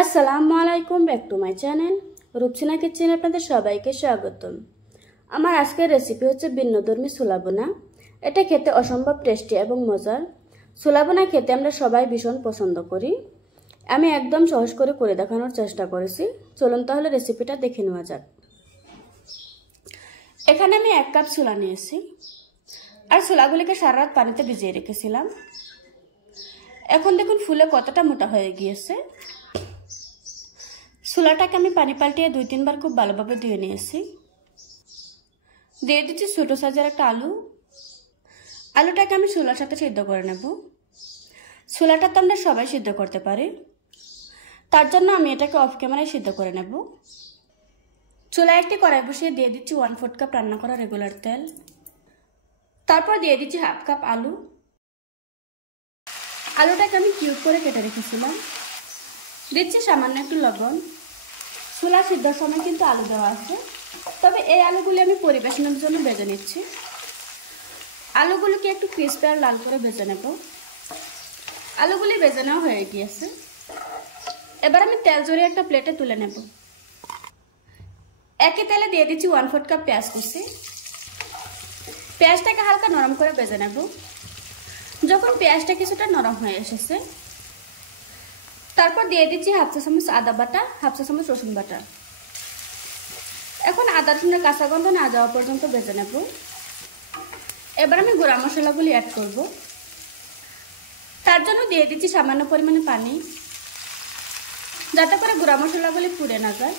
আসসালামু আলাইকুম, back to my channel Rupsina কিচেনে আপনাদের সবাইকে স্বাগতম। আমার আজকের রেসিপি হচ্ছে ভিন্নধর্মী ছোলা বোনা। এটা খেতে অসম্ভব টেস্টি এবং মজার। ছোলা বোনা খেতে আমরা সবাই ভীষণ পছন্দ করি। আমি একদম সহজ করে দেখানোর চেষ্টা করেছি। চলুন তাহলে রেসিপিটা দেখে নেওয়া যাক। এখানে আমি 1 কাপ ছোলা নিয়েছি, আর ছোলাগুলিকে সারা রাত পানিতে ভিজিয়ে রেখেছিলাম। এখন দেখুন ফুলে কতটা মোটা হয়ে গিয়েছে। ছোলাটাকে আমি পানি পাল্টিয়ে 2-3 বার খুব ভালোভাবে ধুয়ে নিয়েছি। দিয়ে দিচ্ছি ছোট সাইজের একটা আলু। আলুটাকে আমি ছোলার সাথে সিদ্ধ করে নেব। ছোলাটা তো আমরা সবাই সিদ্ধ করতে পারি, তার জন্য আমি এটাকে অফ ক্যামেরায় সিদ্ধ করে নেব। চুলায় একটি কড়াই বসিয়ে দিয়ে দিচ্ছি 1/4 কাপ রান্না করা রেগুলার তেল। তারপর দিয়ে দিচ্ছি 1/2 কাপ আলু। আলুটাকে আমি কিউব করে কেটে রেখেছিলাম। দিচ্ছি সামান্য একটু লবণ। ছোলা সিদ্ধর সময় কিন্তু আলু দেওয়া আছে, তবে এই আলুগুলি আমি পরিবেশনের জন্য ভেজে নিচ্ছি। আলুগুলোকে একটু ক্রিস্পি আর লাল করে ভেজে নেব। আলুগুলি ভেজে নেওয়া হয়ে গিয়েছে। এবার আমি তেল ঝরিয়ে একটা প্লেটে তুলে নেব। একই তেলে দিয়ে দিচ্ছি 1/4 কাপ পেঁয়াজ কুচি। পেঁয়াজটাকে হালকা নরম করে ভেজে নেব। যখন পেঁয়াজটা কিছুটা নরম হয়ে এসেছে, তারপর দিয়ে দিচ্ছি 1/2 চা চামচ আদা বাটা, 1/2 চা চামচ রসুন বাটা। এখন আদা রসুনের কাঁচা গন্ধ না যাওয়া পর্যন্ত ভেজে নেব। এবার আমি গুঁড়া মশলাগুলি অ্যাড করব। তার জন্য দিয়ে দিচ্ছি সামান্য পরিমাণে পানি, যাতে করে গুঁড়া মশলাগুলি পুড়ে না যায়।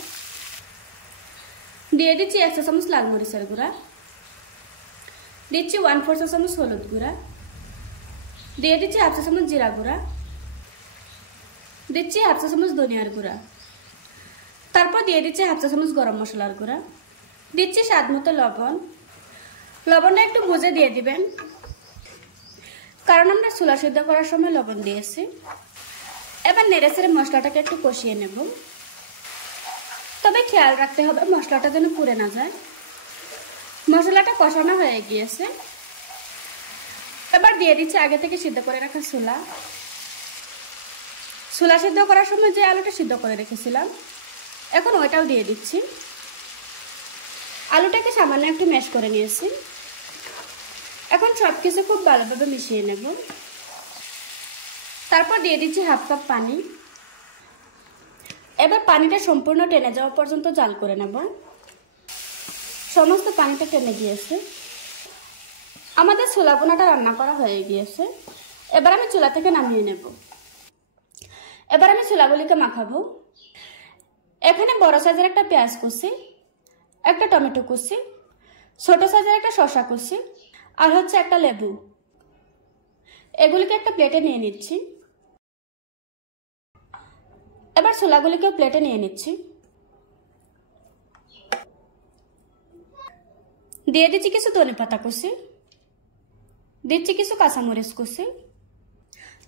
দিয়ে দিচ্ছি 1 চা চামচ লাল মরিচের গুঁড়া। দিচ্ছি 1/4 চা চামচ হলুদ গুঁড়া। দিয়ে দিচ্ছি 1/2 চা চামচ জিরা গুঁড়া। দিচ্ছি 1/2 চা চামচ ধনিয়ার গুঁড়া। তারপর দিয়ে দিচ্ছি 1/2 চা চামচ গরম মশলার গুঁড়া। দিচ্ছি স্বাদ মতো লবণ। লবণটা একটু বুঝে দিয়ে দিবেন, কারণ আমরা ছোলা সিদ্ধ করার সময় লবণ দিয়েছি। এবার নেড়ে চেড়ে মশলাটাকে একটু কষিয়ে নেব, তবে খেয়াল রাখতে হবে মশলাটা যেন পুড়ে না যায়। মশলাটা কষানো হয়ে গিয়েছে। এবার দিয়ে দিচ্ছি আগে থেকে সিদ্ধ করে রাখা ছোলা। ছোলা সিদ্ধ করার সময় যে আলুটা সিদ্ধ করে রেখেছিলাম, এখন ওইটাও দিয়ে দিচ্ছি। আলুটাকে সামান্য একটু ম্যাশ করে নিয়েছি। এখন সব কিছু খুব ভালোভাবে মিশিয়ে নেব। তারপর দিয়ে দিচ্ছি 1/2 কাপ পানি। এবার পানিটা সম্পূর্ণ টেনে যাওয়া পর্যন্ত জাল করে নেব। সমস্ত পানিটা টেনে গিয়েছে। আমাদের ছোলা বোনাটা রান্না করা হয়ে গিয়েছে। এবার আমি চুলা থেকে নামিয়ে নেব। এবার আমি ছোলাগুলিকে মাখাবো। এখানে বড় সাইজের একটা পেঁয়াজ কুচি, একটা টমেটো কুচি, ছোট সাইজের একটা শসা কুচি, আর হচ্ছে একটা লেবু, এগুলিকে একটা প্লেটে নিয়ে নিচ্ছি। এবার ছোলাগুলিকেও প্লেটে নিয়ে নিচ্ছি। দিয়ে দিচ্ছি কিছু ধনেপাতা কুচি, দিচ্ছি কিছু কাঁচামরিচ কুচি,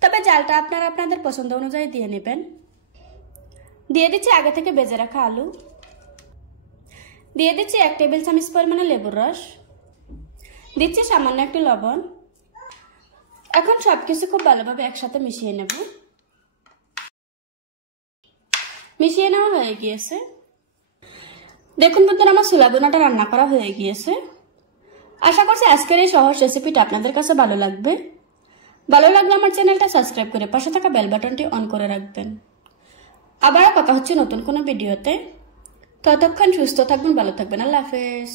তবে জালটা আপনারা আপনাদের পছন্দ অনুযায়ী দিয়ে নেবেন। দিয়ে দিচ্ছি আগে থেকে ভেজে রাখা আলু। দিয়ে দিচ্ছি 1 টেবিল চামচ পরিমাণে লেবুর রস। দিচ্ছি সামান্য একটু লবণ। এখন সবকিছু খুব ভালোভাবে একসাথে মিশিয়ে নেব। মিশিয়ে নেওয়া হয়ে গিয়েছে। দেখুন বন্ধুরা, আমার ছোলা বোনাটা রান্না করা হয়ে গিয়েছে। আশা করছি আজকের এই সহজ রেসিপিটা আপনাদের কাছে ভালো লাগবে। ভালো লাগলে আমার চ্যানেলটা সাবস্ক্রাইব করে পাশে থাকা বেল বাটনটি অন করে রাখবেন। আবারও কথা হচ্ছে নতুন কোনো ভিডিওতে। ততক্ষণ সুস্থ থাকবেন, ভালো থাকবেন। আল্লাহ হাফেজ।